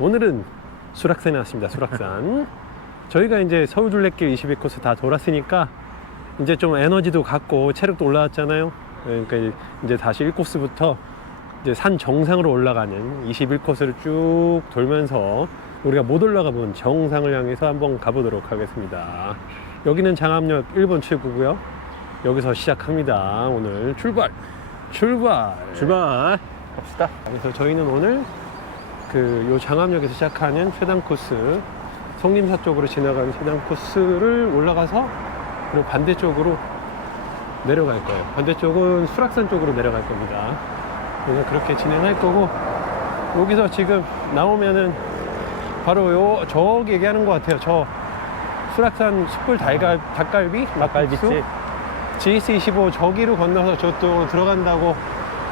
오늘은 수락산에 왔습니다. 수락산. 저희가 이제 서울 둘레길 22코스 다 돌았으니까 이제 좀 에너지도 갖고 체력도 올라왔잖아요. 그러니까 이제 다시 1코스부터 이제 산 정상으로 올라가는 21코스를 쭉 돌면서 우리가 못 올라가 본 정상을 향해서 한번 가보도록 하겠습니다. 여기는 장암역 1번 출구고요. 여기서 시작합니다. 오늘 출발 갑시다. 그래서 저희는 오늘 요 장암역에서 시작하는 최단 코스, 성림사 쪽으로 지나가는 최단 코스를 올라가서 그리고 반대쪽으로 내려갈 거예요. 반대쪽은 수락산 쪽으로 내려갈 겁니다. 그래서 그렇게 진행할 거고, 여기서 지금 나오면은 바로 저기 얘기하는 것 같아요. 저 수락산 숯불 닭갈비 막갈비집. GS25 저기로 건너서 저쪽으로 들어간다고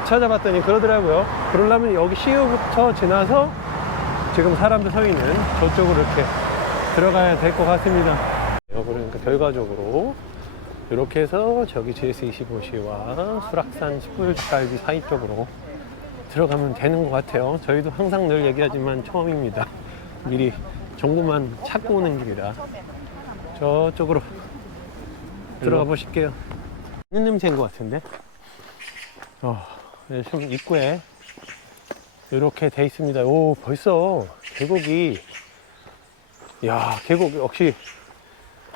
찾아봤더니 그러더라고요. 그러려면 여기 시유부터 지나서 지금 사람들 서 있는 저쪽으로 이렇게 들어가야 될 것 같습니다. 그러니까 결과적으로 이렇게 해서 저기 GS25시와 수락산 숯불갈비 사이 쪽으로 들어가면 되는 것 같아요. 저희도 항상 늘 얘기하지만 처음입니다. 미리 정보만 찾고 오는 길이라 저쪽으로 들어가 보실게요. 있는 냄새인 것 같은데. 지금 입구에 이렇게 돼 있습니다. 오, 벌써 계곡이, 야, 계곡 역시.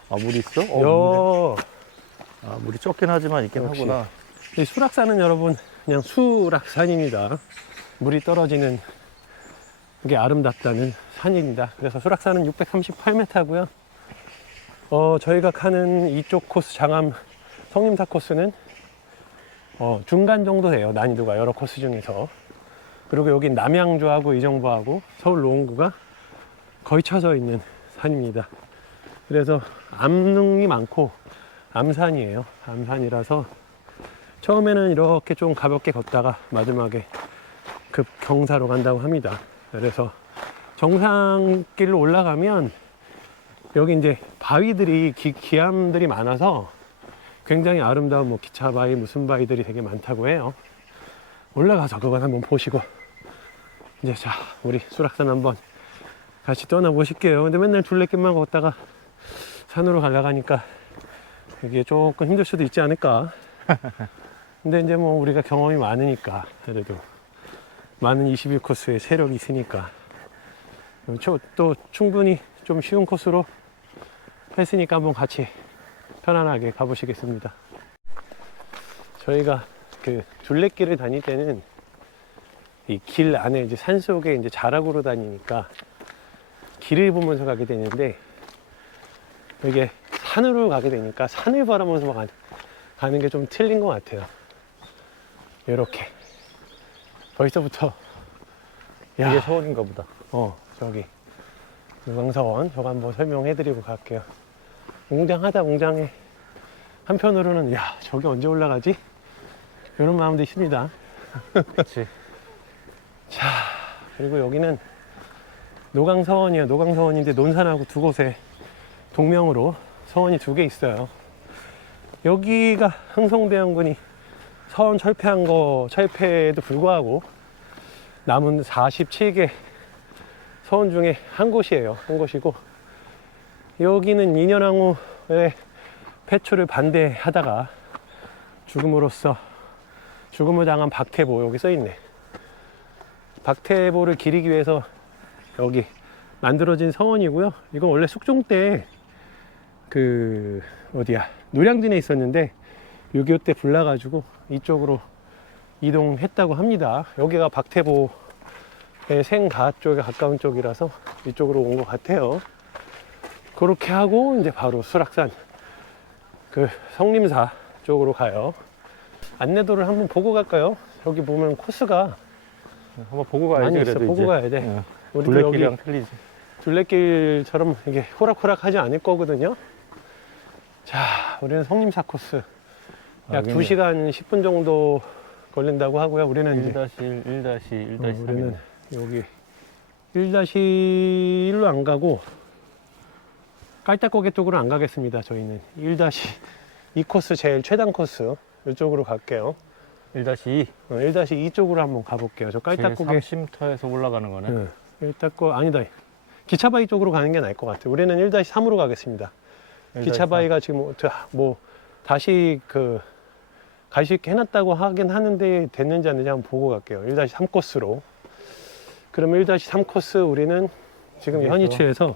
물이 있어? 물이 적긴 하지만 있긴 역시. 하구나. 이 수락산은 여러분 그냥 수락산입니다. 물이 떨어지는 게 아름답다는 산입니다. 그래서 수락산은 638m고요. 저희가 가는 이쪽 코스, 장암 성림사 코스는 중간 정도 돼요. 난이도가 여러 코스 중에서. 그리고 여기 남양주하고 이정부하고 서울 노원구가 거의 쳐져 있는 산입니다. 그래서 암릉이 많고 암산이에요. 암산이라서 처음에는 이렇게 좀 가볍게 걷다가 마지막에 급 경사로 간다고 합니다. 그래서 정상길로 올라가면 여기 이제 바위들이 기암들이 많아서 굉장히 아름다운 뭐 기차 바위 무슨 바위들이 되게 많다고 해요. 올라가서 그걸 한번 보시고 이제 자 우리 수락산 한번 같이 떠나보실게요. 근데 맨날 둘레길만 걷다가 산으로 가려고 하니까 이게 조금 힘들 수도 있지 않을까. 근데 이제 뭐 우리가 경험이 많으니까, 그래도 많은 21코스의 세력이 있으니까 또 충분히 좀 쉬운 코스로 했으니까 한번 같이 편안하게 가보시겠습니다. 저희가 그 둘레길을 다닐 때는 이 길 안에 이제 산 속에 이제 자락으로 다니니까 길을 보면서 가게 되는데, 이게 산으로 가게 되니까 산을 바라보면서 가는 게 좀 틀린 것 같아요. 이렇게 벌써부터 이게 서원인가 보다. 저기 유광서원 저거 한번 설명해 드리고 갈게요. 웅장하다. 웅장해. 한편으로는 야 저기 언제 올라가지? 이런 마음도 있습니다. 그렇지. 자, 그리고 여기는 노강서원이에요. 노강서원인데 논산하고 두 곳에 동명으로 서원이 두 개 있어요. 여기가 흥성대원군이 서원 철폐에도 불구하고 남은 47개 서원 중에 한 곳이에요. 한 곳이고, 여기는 인현왕후의 폐초를 반대하다가 죽음을 당한 박태보, 여기 써있네. 박태보를 기리기 위해서 여기 만들어진 서원이고요. 이건 원래 숙종 때 노량진에 있었는데 6.25 때 불나가지고 이쪽으로 이동했다고 합니다. 여기가 박태보의 생가 쪽에 가까운 쪽이라서 이쪽으로 온 것 같아요. 그렇게 하고 이제 바로 수락산 성림사 쪽으로 가요. 안내도를 한번 보고 갈까요? 여기 보면 코스가 한번 보고 가야지. 많이 있어. 그래도 보고 이제. 가야 돼. 응. 우리도 둘레길이랑 여기 틀리지. 둘레길처럼 이게 호락호락하지 않을 거거든요. 자, 우리는 성림사 코스 약 2시간 10분 정도 걸린다고 하고요. 우리는 이제 1-1, 1-1, 1-3. 우리는 여기 1-1로 안 가고 깔딱고개 쪽으로 안 가겠습니다. 저희는 1-2 코스, 제일 최단 코스 이쪽으로 갈게요. 1-2. 1-2 쪽으로 한번 가볼게요. 저 깔딱고개 30m에서 올라가는 거네. 네. 1-9 아니다. 기차바위 쪽으로 가는 게 나을 것 같아요. 우리는 1-3으로 가겠습니다. 기차바위가 지금 뭐 다시 갈 수 있게 해놨다고 하긴 하는데 됐는지 안 됐는지 한번 보고 갈게요. 1-3 코스로. 그러면 1-3 코스 우리는 지금 여기서? 현이치에서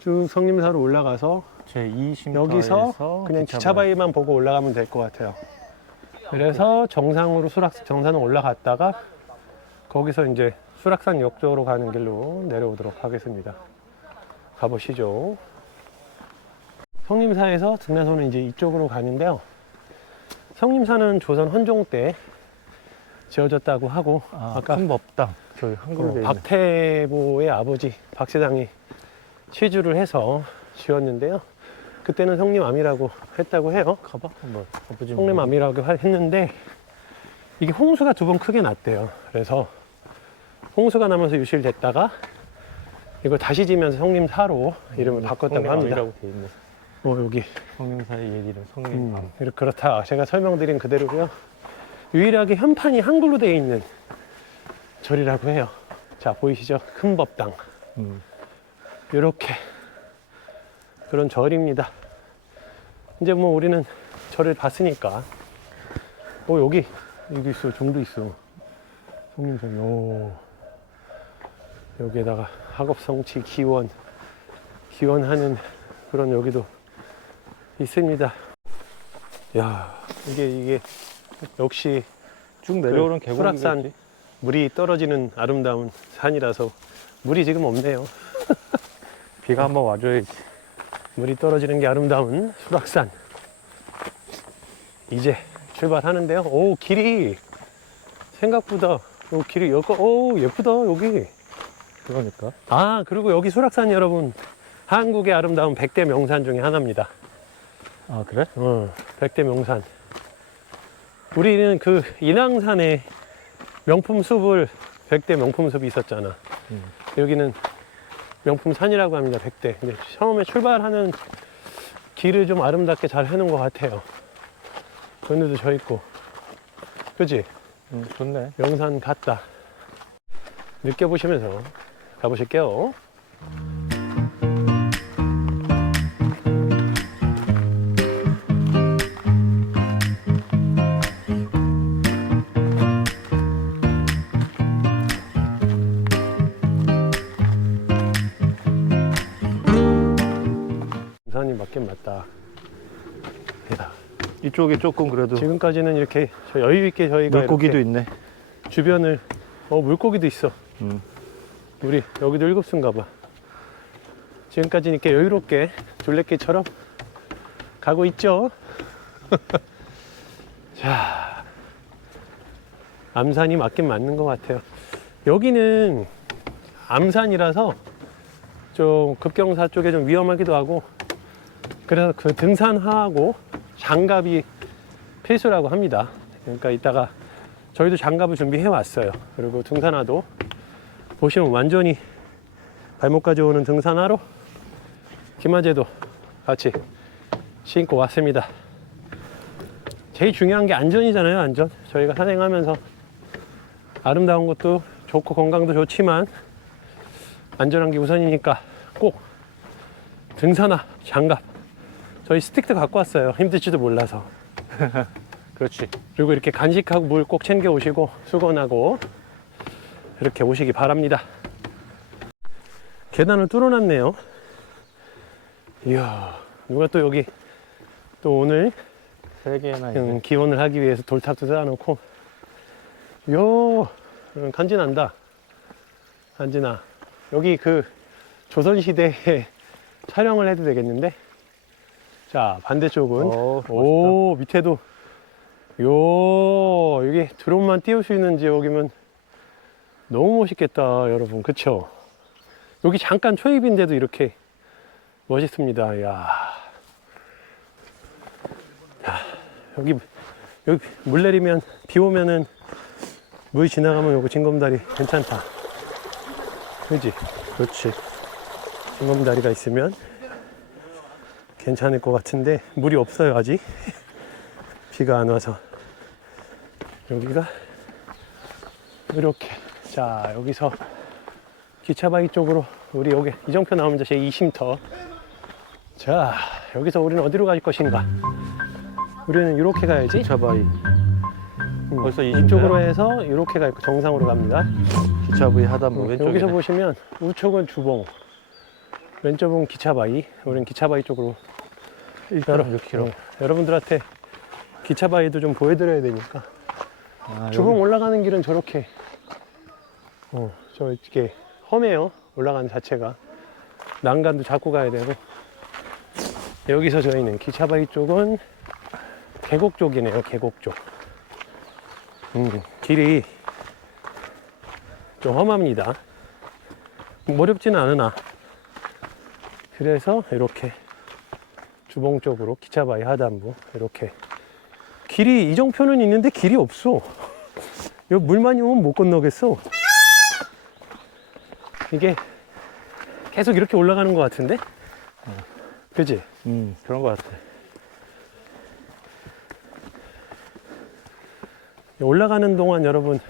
쭉 성림사로 올라가서 제2쉼터에서 여기서 그냥 기차바위만 보고 올라가면 될 것 같아요. 그래서 정상으로 정산을 올라갔다가 거기서 이제 수락산 역 쪽으로 가는 길로 내려오도록 하겠습니다. 가보시죠. 성림사에서 등나소는 이제 이쪽으로 가는데요. 성림사는 조선 헌종 때 지어졌다고 하고 아까 큰 법당 저희 한글로 돼 있는 박태보의 아버지 박세당이 취주를 해서 지었는데요. 그때는 성림암이라고 했다고 해요. 가봐 한번 가보지. 성림암이라고 했는데 이게 홍수가 2번 크게 났대요. 그래서 홍수가 나면서 유실됐다가 이걸 다시 지면서 성림사로 이름을 바꿨다고 합니다. 성림암이라고 돼 있네. 여기 성림사의 옛 이름 성림암. 그렇다. 제가 설명드린 그대로고요. 유일하게 현판이 한글로 되어 있는 절이라고 해요. 자, 보이시죠? 큰 법당. 이렇게 그런 절입니다. 이제 뭐 우리는 절을 봤으니까 여기 있어. 종도 있어. 성림성. 여기에다가 학업성취 기원하는 그런 여기도 있습니다. 야, 이게 역시 쭉 내려오는 수락산 계곡이겠지. 물이 떨어지는 아름다운 산이라서 물이 지금 없네요. 비가 한번 와줘야지. 물이 떨어지는 게 아름다운 수락산. 이제 출발하는데요. 오, 길이 생각보다 길이 예쁘다 여기. 그러니까. 아, 그리고 여기 수락산 여러분 한국의 아름다운 100대 명산 중에 하나입니다. 아 그래? 100대 명산. 우리는 그 인왕산에 명품 숲을 100대 명품 숲이 있었잖아. 여기는 명품 산이라고 합니다. 100대. 근데 처음에 출발하는 길을 좀 아름답게 잘 해놓은 것 같아요. 그늘도 져 있고. 그치? 좋네. 명산 같다. 느껴보시면서 가보실게요. 명산이 맞긴 맞다. 야, 이쪽이 조금 그래도 지금까지는 이렇게 여유 있게 저희가 물고기도 이렇게 있네. 주변을 물고기도 있어. 우리 여기도 7수인가 봐. 지금까지는 이렇게 여유롭게 둘레길처럼 가고 있죠. 자, 암산이 맞긴 맞는 것 같아요. 여기는 암산이라서 좀 급경사 쪽에 좀 위험하기도 하고, 그래서 그 등산하고 장갑이 필수라고 합니다. 그러니까 이따가 저희도 장갑을 준비해 왔어요. 그리고 등산화도 보시면 완전히 발목까지 오는 등산화로 기마제도 같이 신고 왔습니다. 제일 중요한 게 안전이잖아요. 안전. 저희가 산행하면서 아름다운 것도 좋고 건강도 좋지만 안전한 게 우선이니까 꼭 등산화, 장갑, 저희 스틱도 갖고 왔어요. 힘들지도 몰라서. 그렇지. 그리고 이렇게 간식하고 물 꼭 챙겨 오시고 수건하고 이렇게 오시기 바랍니다. 계단을 뚫어놨네요. 이야, 누가 또 여기 또 오늘 3개나 있네. 기원을 하기 위해서 돌탑도 쌓아놓고. 요, 간지난다. 간지나. 여기 그 조선시대에 촬영을 해도 되겠는데. 자, 반대쪽은 오, 밑에도 여기 드론만 띄울 수 있는 지역이면 너무 멋있겠다, 여러분. 그쵸? 여기 잠깐 초입인데도 이렇게 멋있습니다. 이야. 자, 여기 물 내리면, 비 오면은 물 지나가면 요거 징검다리 괜찮다. 그지? 그렇지. 징검다리가 있으면 괜찮을 것 같은데 물이 없어요, 아직. 비가 안 와서. 여기가 이렇게. 자, 여기서 기차바위 쪽으로 우리 여기 이정표 나오면 제 20m. 자, 여기서 우리는 어디로 갈 것인가? 우리는 이렇게 가야지. 기차바위. 벌써 20m 야? 이쪽으로 해서 이렇게 갈 정상으로 갑니다. 기차바위 하단부 왼쪽에. 여기서 보시면 우측은 주봉, 왼쪽은 기차바위. 우리는 기차바위 쪽으로 1.6km. 여러분들한테 기차바위도 좀 보여드려야 되니까. 아, 주봉 올라가는 길은 저렇게 저 이렇게 험해요. 올라가는 자체가 난간도 잡고 가야 되고. 여기서 저희는 기차바위 쪽은 계곡 쪽이네요. 계곡 쪽. 길이 좀 험합니다. 어렵지는 않으나. 그래서 이렇게 주봉 쪽으로 기차바위 하단부 이렇게 길이 이정표는 있는데 길이 없어. 여기 물 많이 오면 못 건너겠어. 이게 계속 이렇게 올라가는 것 같은데? 그지? 그런 것 같아. 올라가는 동안 여러분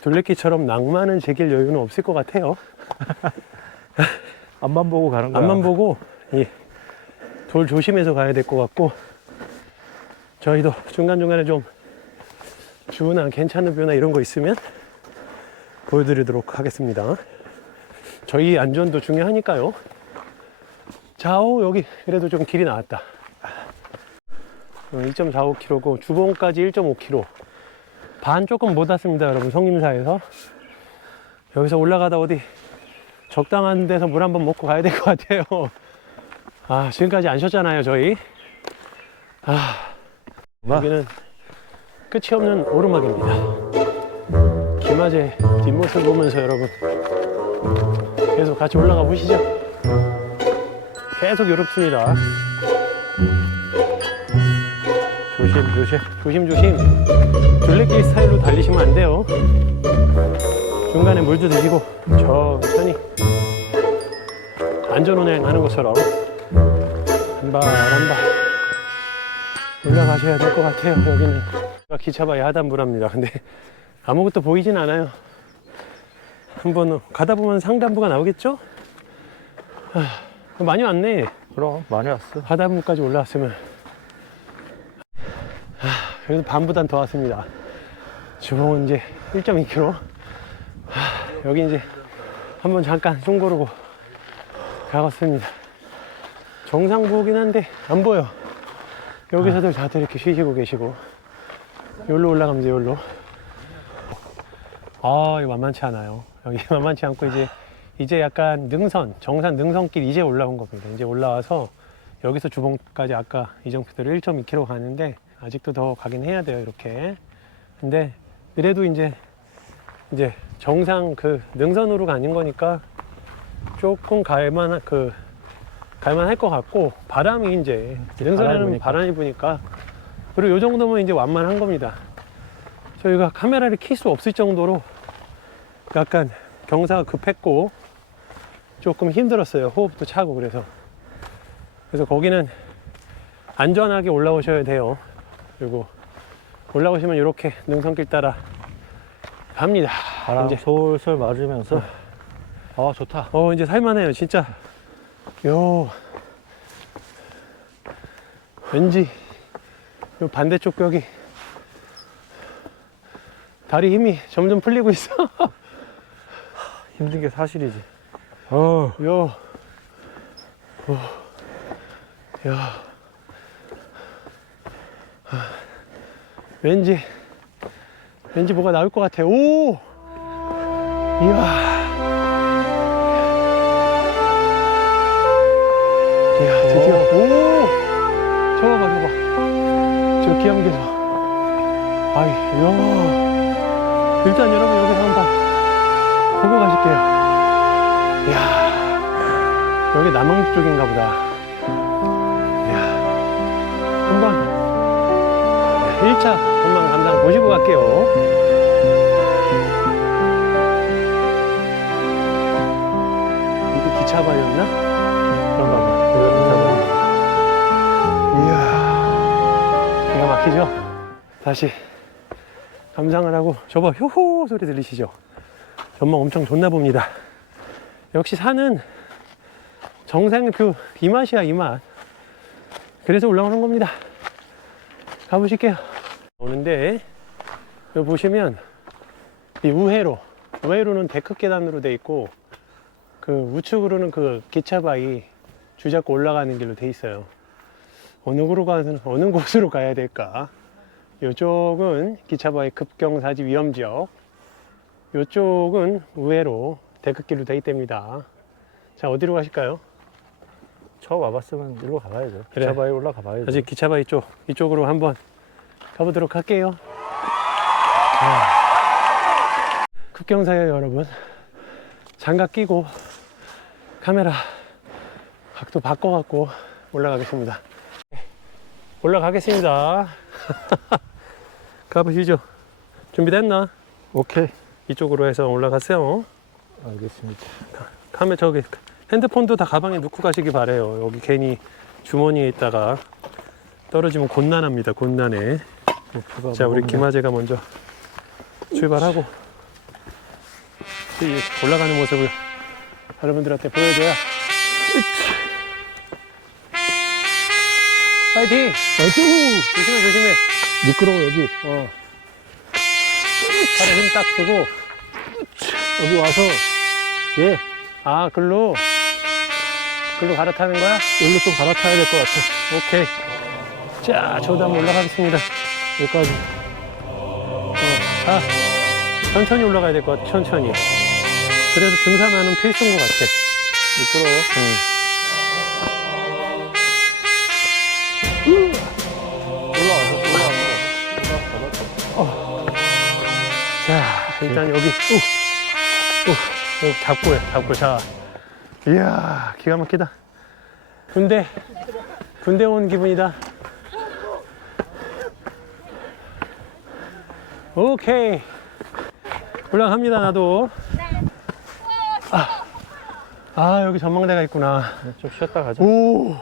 둘레길처럼 낭만을 즐길 여유는 없을 것 같아요. 앞만 보고 가는 거야. 앞만 보고 돌 조심해서 가야 될 것 같고, 저희도 중간중간에 좀 뷰나 괜찮은 뷰나 이런 거 있으면 보여드리도록 하겠습니다. 저희 안전도 중요하니까요. 좌우 여기 그래도 좀 길이 나왔다. 2.45km고 주봉까지 1.5km. 반 조금 못 왔습니다, 여러분. 성림사에서 여기서 올라가다 어디 적당한 데서 물 한번 먹고 가야 될 것 같아요. 아, 지금까지 안 쉬었잖아요, 저희. 여기는 끝이 없는 오르막입니다. 김아재 뒷모습 보면서 여러분 계속 같이 올라가 보시죠. 계속 어렵습니다. 조심. 둘레길 스타일로 달리시면 안 돼요. 중간에 물도 드시고 천천히 안전운행 하는 것처럼 한 발 한 발 올라가셔야 될 것 같아요. 여기는 기차바위 하단부랍니다. 근데 아무것도 보이진 않아요. 한번 가다 보면 상단부가 나오겠죠? 많이 왔네. 그럼 많이 왔어. 하단부까지 올라왔으면. 그래도 반보단 더 왔습니다. 주봉은 이제 1.2km. 여기 이제 한번 잠깐 숨 고르고 가봤습니다. 정상부긴 한데 안 보여. 여기서들 다들 이렇게 쉬시고 계시고. 여기로 올라가면 돼, 여기로. 이거 만만치 않아요. 여기 만만치 않고 이제 약간 능선, 정산 능선길 이제 올라온 겁니다. 이제 올라와서 여기서 주봉까지 아까 이정표대로 1.2km 가는데 아직도 더 가긴 해야 돼요, 이렇게. 근데 그래도 이제 정상 그 능선으로 가는 거니까 조금 갈만할 것 같고, 바람이 이제 능선에는 바람이 부니까, 그리고 이 정도면 이제 완만한 겁니다. 저희가 카메라를 켤 수 없을 정도로 약간 경사가 급했고 조금 힘들었어요. 호흡도 차고. 그래서 거기는 안전하게 올라오셔야 돼요. 그리고 올라오시면 이렇게 능선길 따라 갑니다. 바람 이제 솔솔 맞으면서 좋다. 이제 살만해요, 진짜. 왠지 요 반대쪽 벽이 다리 힘이 점점 풀리고 있어. 힘든 게 사실이지. 왠지 뭐가 나올 것 같아. 오! 이야, 드디어. 오! 저거 봐. 저 기암괴소. 이야. 일단 여러분 여기서 한번 보고 가실게요. 이야, 여기 남항 쪽인가 보다. 이야, 한번 1차 전망 감상 보시고 갈게요. 이게 기차바위였나? 그런가 봐. 기차바위. 이야, 기가 막히죠? 다시 감상을 하고, 저거 효호 소리 들리시죠? 전망 엄청 좋나 봅니다. 역시 산은 정상표 이 맛이야, 이 맛. 그래서 올라오는 겁니다. 가보실게요. 오는데 여기 보시면 이 우회로는 데크 계단으로 돼 있고 그 우측으로는 그 기차바위 줄잡고 올라가는 길로 돼 있어요. 어느 곳으로 가야 될까? 이쪽은 기차바위 급경사지 위험지역, 이쪽은 우회로 데크길로 돼 있답니다. 자, 어디로 가실까요? 처음 와봤으면 이리로 가봐야죠. 그래. 기차바위 올라가 봐야죠. 아직 기차바위 이쪽으로 한번 가보도록 할게요. 자, 급경사예요, 여러분. 장갑 끼고 카메라 각도 바꿔갖고 올라가겠습니다. 올라가겠습니다. 가보시죠. 준비됐나? 오케이. 이쪽으로 해서 올라가세요. 알겠습니다. 카메라 저기 핸드폰도 다 가방에 넣고 가시기 바래요. 여기 괜히 주머니에 있다가 떨어지면 곤란합니다. 곤란해. 목표가 자, 우리 무겁네. 김아재가 먼저 출발하고 이 올라가는 모습을 여러분들한테 보여줘야. 파이팅! 아이고! 조심해. 미끄러워, 여기. 팔에 힘 딱 주고. 여기 와서, 예, 아, 글로 갈아타는 거야? 여기로 좀 갈아타야 될 것 같아. 오케이. 자, 저도 한번 올라가겠습니다. 여기까지. 천천히 올라가야 될 것 같아, 천천히. 그래도 등산하는 필수인 것 같아. 미끄러워. 자, 일단 여기, 여기 잡고, 자. 이야, 기가 막히다. 군대 온 기분이다. 오케이. 올라갑니다, 나도. 여기 전망대가 있구나. 좀 쉬었다 가자. 오.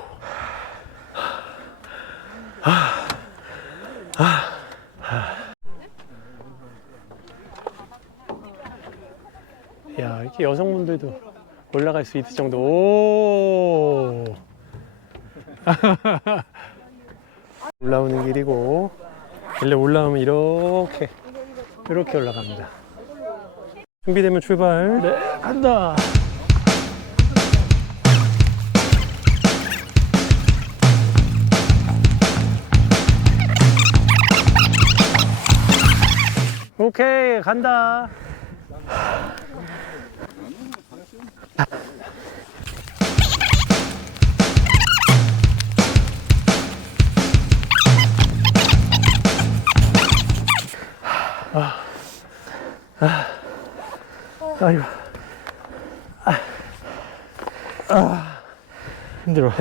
야, 이렇게 여성분들도 올라갈 수 있을 정도. 오. 올라오는 길이고, 원래 올라오면 이렇게 올라갑니다. 준비되면 출발. 네, 간다. 오케이, 간다. 아이고. 힘들어.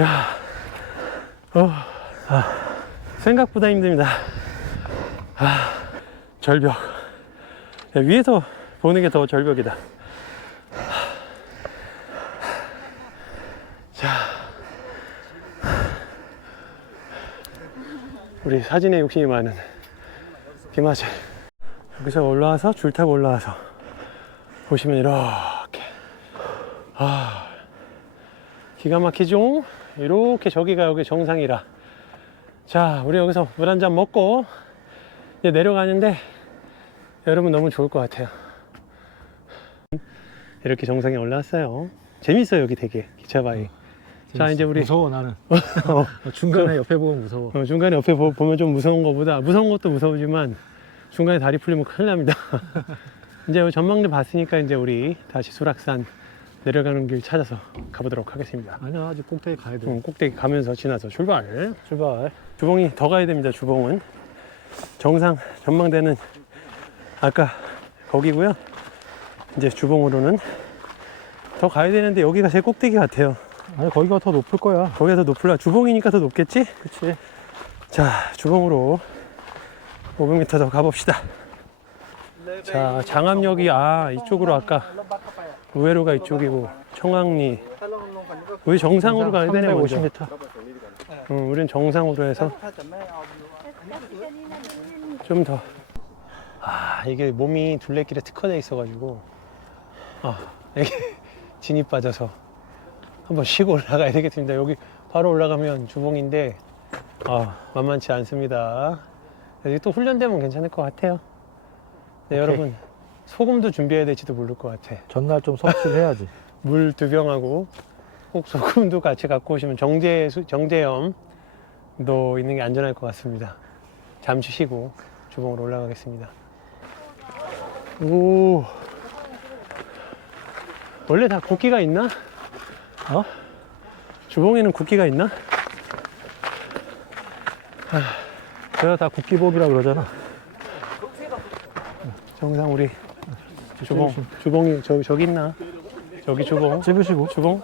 생각보다 힘듭니다. 절벽. 야, 위에서 보는 게 더 절벽이다. 자, 우리 사진에 욕심이 많은 김아재. 여기서 올라와서 줄 타고 올라와서 보시면 이렇게 기가 막히죠? 이렇게 저기가 여기 정상이라. 자, 우리 여기서 물 한 잔 먹고 이제 내려가는데 여러분 너무 좋을 것 같아요. 이렇게 정상에 올라왔어요. 재밌어요, 여기 되게 기차바위. 자, 이제 우리 무서워, 나는. 중간에 옆에 보면 무서워. 중간에 옆에 보면 좀 무서운 것보다 무서운 것도 무서우지만 중간에 다리 풀리면 큰일 납니다. 이제 전망대 봤으니까 이제 우리 다시 수락산 내려가는 길 찾아서 가보도록 하겠습니다. 아니야, 아직 꼭대기 가야 돼. 꼭대기 가면서 지나서 출발. 출발. 주봉이 더 가야 됩니다. 주봉은 정상 전망대는 아까 거기고요. 이제 주봉으로는 더 가야 되는데 여기가 제일 꼭대기 같아요. 아니, 거기가 더 높을 거야. 거기가 더 높을라. 주봉이니까 더 높겠지? 그치. 자, 주봉으로 500m 더 가봅시다. 자, 장암역이 이쪽으로 아까 우회로가 이쪽이고 청항리. 우리 정상으로 가야 되네. 먼저. 350m. 우린 정상으로 해서 좀 더. 이게 몸이 둘레길에 특화되어 있어가지고 이게 진이 빠져서 한번 쉬고 올라가야 되겠습니다. 여기 바로 올라가면 주봉인데 만만치 않습니다. 여기 또 훈련되면 괜찮을 것 같아요. 네, 오케이. 여러분 소금도 준비해야 될지도 모를 것 같아. 전날 좀 섭취를 해야지. 물 2병하고 꼭 소금도 같이 갖고 오시면 정제염도 있는 게 안전할 것 같습니다. 잠시 쉬고 주봉으로 올라가겠습니다. 오, 원래 다 굵기가 있나? 주봉에는 굵기가 있나? 제가 다 국기복이라 그러잖아. 정상 우리 주봉이 저기 있나? 저기 주봉. 찍으시고. 주봉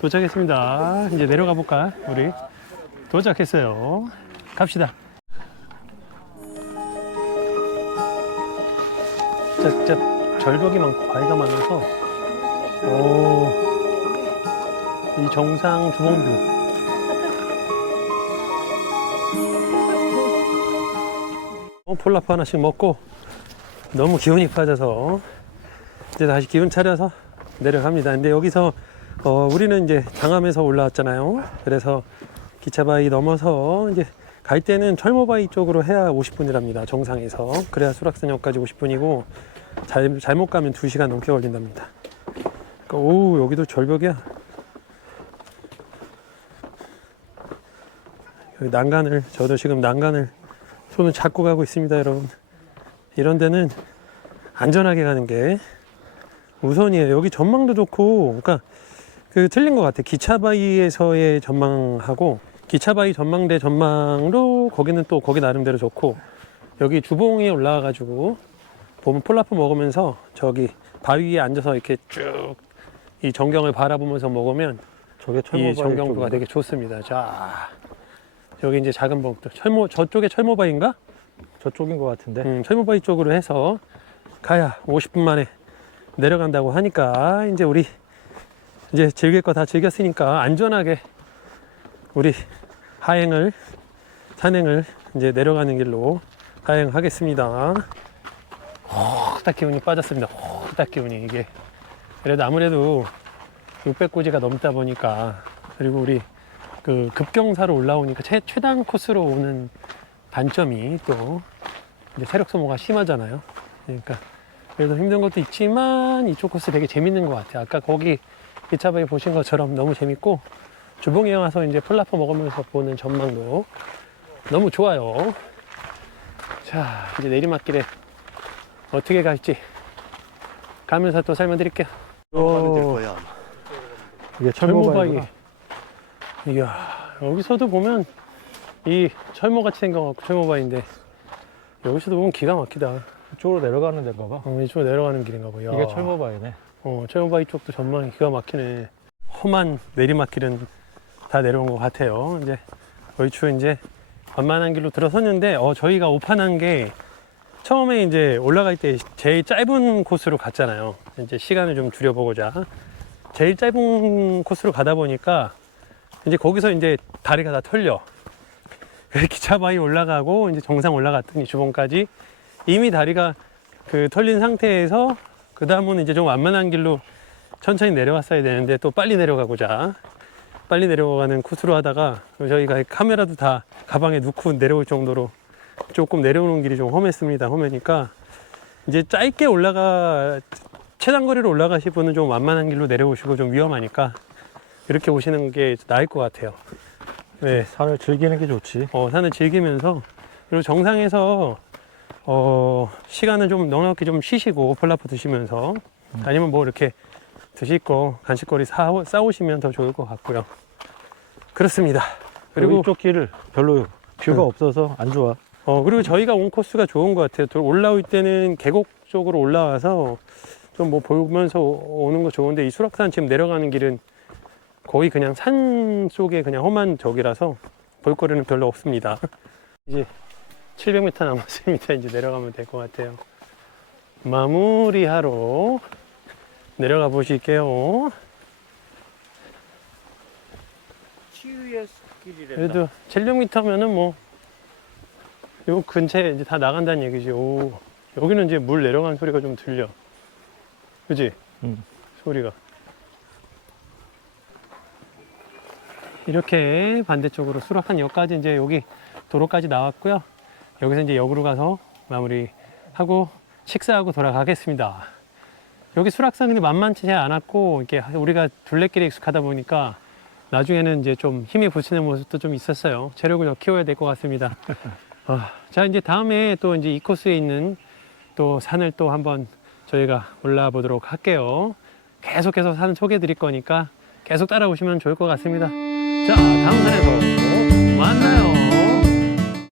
도착했습니다. 이제 내려가 볼까? 우리 도착했어요. 갑시다. 진짜 절벽이 많고 바위가 많아서 이 정상 주봉뷰 폴라프 하나씩 먹고 너무 기운이 빠져서 이제 다시 기운 차려서 내려갑니다. 근데 여기서 우리는 이제 장암에서 올라왔잖아요. 그래서 기차바위 넘어서 이제 갈 때는 철모바위 쪽으로 해야 50분이랍니다. 정상에서. 그래야 수락산역까지 50분이고 잘못 가면 2시간 넘게 걸린답니다. 그러니까, 오, 여기도 절벽이야. 여기 저도 지금 난간을 손을 잡고 가고 있습니다, 여러분. 이런 데는 안전하게 가는 게 우선이에요. 여기 전망도 좋고, 그러니까 틀린 것 같아. 기차바위에서의 전망하고 기차바위 전망대 전망도 거기는 또 거기 나름대로 좋고, 여기 주봉에 올라와가지고 보면 폴라프 먹으면서 저기 바위 위에 앉아서 이렇게 쭉 이 전경을 바라보면서 먹으면 저게 이 철모바위 전경도가 쪽인가? 되게 좋습니다. 자, 여기 이제 작은 봉도 저쪽에 철모바위인가? 저쪽인 것 같은데. 철모바위 쪽으로 해서 가야 50분 만에 내려간다고 하니까 이제 우리 이제 즐길 거 다 즐겼으니까 안전하게 우리 산행을 이제 내려가는 길로 하행하겠습니다. 딱 기운이 빠졌습니다. 딱 기운이 이게 그래도 아무래도 600고지가 넘다 보니까 그리고 우리 급경사로 올라오니까 최단 코스로 오는 단점이 또 이제 체력 소모가 심하잖아요. 그러니까 그래도 힘든 것도 있지만 이쪽 코스 되게 재밌는 것 같아요. 아까 거기 기차바위 보신 것처럼 너무 재밌고 주봉에 와서 이제 폴라프 먹으면서 보는 전망도 너무 좋아요. 자, 이제 내리막길에 어떻게 갈지 가면서 또 설명드릴게요. 가면 될 거야. 이게 철모바위. 철모바위구나. 이야, 여기서도 보면 이 철모같이 생겨갖고 철모바위인데 여기서도 보면 기가 막히다. 이쪽으로 내려가는 데인가 봐. 이쪽으로 내려가는 길인가 봐. 이게 철모바위네. 철모바위 쪽도 전망이 기가 막히네. 험한 내리막길은 다 내려온 것 같아요. 이제 얼추 이제 완만한 길로 들어섰는데 저희가 오판한 게 처음에 이제 올라갈 때 제일 짧은 코스로 갔잖아요. 이제 시간을 좀 줄여보고자 제일 짧은 코스로 가다 보니까 이제 거기서 이제 다리가 다 털려. 그래서 기차바위 올라가고 이제 정상 올라갔더니 주봉까지 이미 다리가 털린 상태에서 그 다음은 이제 좀 완만한 길로 천천히 내려왔어야 되는데 또 빨리 내려가고자 빨리 내려가는 코스로 하다가 저희가 카메라도 다 가방에 넣고 내려올 정도로 조금 내려오는 길이 좀 험했습니다. 험하니까 이제 짧게 최단거리로 올라가실 분은 좀 완만한 길로 내려오시고 좀 위험하니까 이렇게 오시는 게 나을 것 같아요. 네. 산을 즐기는 게 좋지. 산을 즐기면서 그리고 정상에서 시간을 좀 넉넉히 좀 쉬시고 폴라프 드시면서 아니면 뭐 이렇게 드실 거 간식거리 싸오시면 더 좋을 것 같고요. 그렇습니다. 그리고 이쪽 길을 별로 뷰가 응. 없어서 안 좋아. 그리고 저희가 온 코스가 좋은 것 같아요. 올라올 때는 계곡 쪽으로 올라와서 좀 뭐 보면서 오는 거 좋은데 이 수락산 지금 내려가는 길은 거의 그냥 산 속에 그냥 험한 저기라서 볼거리는 별로 없습니다. 이제 700m 남았습니다. 이제 내려가면 될 것 같아요. 마무리하러 내려가 보실게요. 치유의 길이래. 그래도 700m면은 뭐, 요 근처에 이제 다 나간다는 얘기지. 오, 여기는 이제 물 내려가는 소리가 좀 들려. 그지? 응. 소리가. 이렇게 반대쪽으로 수락산역까지 이제 여기 도로까지 나왔고요. 여기서 이제 역으로 가서 마무리하고 식사하고 돌아가겠습니다. 여기 수락산 근데 만만치 않았고 이렇게 우리가 둘레길에 익숙하다 보니까 나중에는 이제 좀 힘이 붙이는 모습도 좀 있었어요. 체력을 더 키워야 될 것 같습니다. 자, 이제 다음에 또 이제 이 코스에 있는 또 산을 또 한번 저희가 올라와 보도록 할게요. 계속해서 산 소개해 드릴 거니까 계속 따라오시면 좋을 것 같습니다. 자, 다음 산에서